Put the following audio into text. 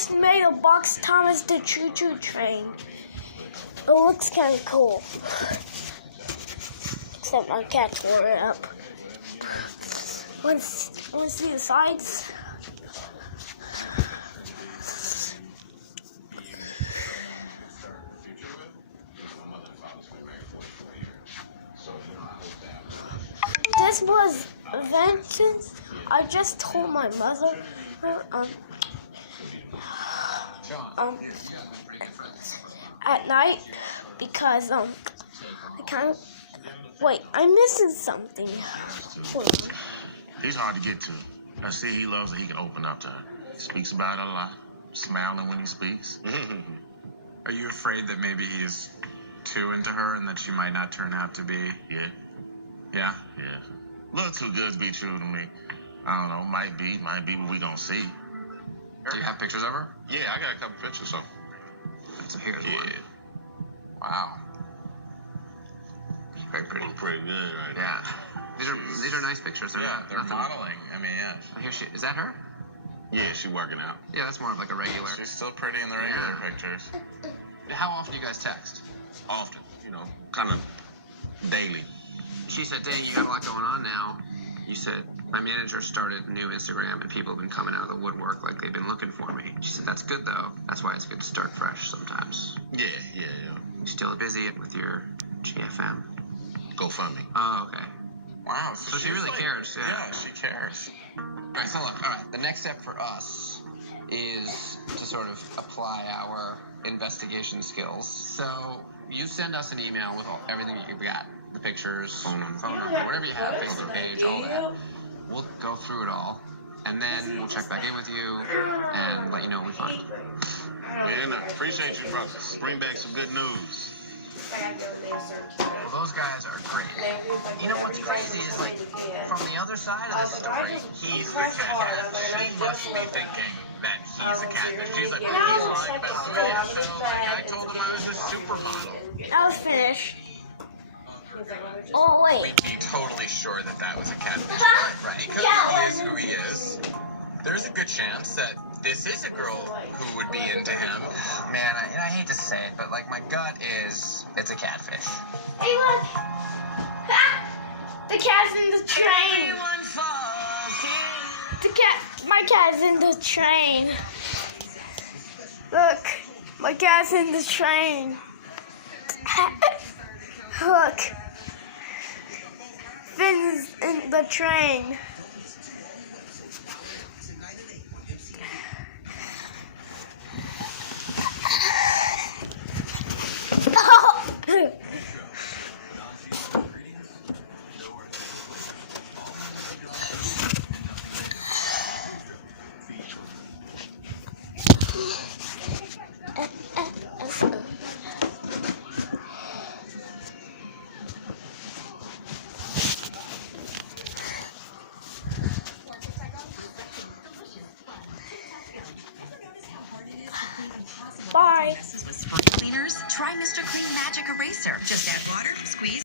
just made a box Thomas the Choo Choo Train. It looks kind of cool. Except my cat tore it up. Want to see the sides? This was vengeance. I just told my mother at night because I kind of wait. I'm missing something. Hold on. He's hard to get to. I see he loves that he can open up to her. Speaks about it a lot, smiling when he speaks. Are you afraid that maybe he's too into her and that she might not turn out to be? Yeah. Yeah? Yeah. A little too good to be true to me. I don't know. Might be, but we gonna see. Do you have pictures of her? Yeah, I got a couple pictures of her. So here's one. Wow. Very pretty. Pretty good, right? Yeah. These are nice pictures. They're Yeah, they're nothing. modeling. I mean, yeah. Oh, here she is. That her? Yeah, she's working out. Yeah, that's more of like a regular. She's still pretty in the regular pictures. How often do you guys text? Often, kind of daily. She said, dang, you got a lot going on now. You said, my manager started a new Instagram and people have been coming out of the woodwork like they've been looking for me. She said, that's good though. That's why it's good to start fresh sometimes. Yeah. You still busy with your GFM? GoFundMe. Oh, okay. Wow. So she really cares, yeah. Yeah, she cares. Alright, so look, the next step for us is to sort of apply our investigation skills. So you send us an email with everything you've got. The pictures, phone number, whatever you have, Facebook page, all that. We'll go through it all, and then we'll check back in with you and let you know what we find. Man, I appreciate you, brother. Bring back some good news. Well, those guys are great. You know what's crazy is, like, from the other side of the story, he's the cat. She must be thinking that he's a catfish. She's like, well, he's lying about the so, like, I told him I was a supermodel. I was finished. Oh wait. We'd be totally sure that that was a catfish, right? Because he is who he is. There's a good chance that this is a girl who would be into him. Man, I hate to say it, but like my gut is it's a catfish. Hey, look! Ah! The cat's in the train. My cat's in the train. Look, my cat's in the train. Look. Finn's in the train. Bye. For cleaners, try Mr. Clean Magic Eraser. Just add water, squeeze.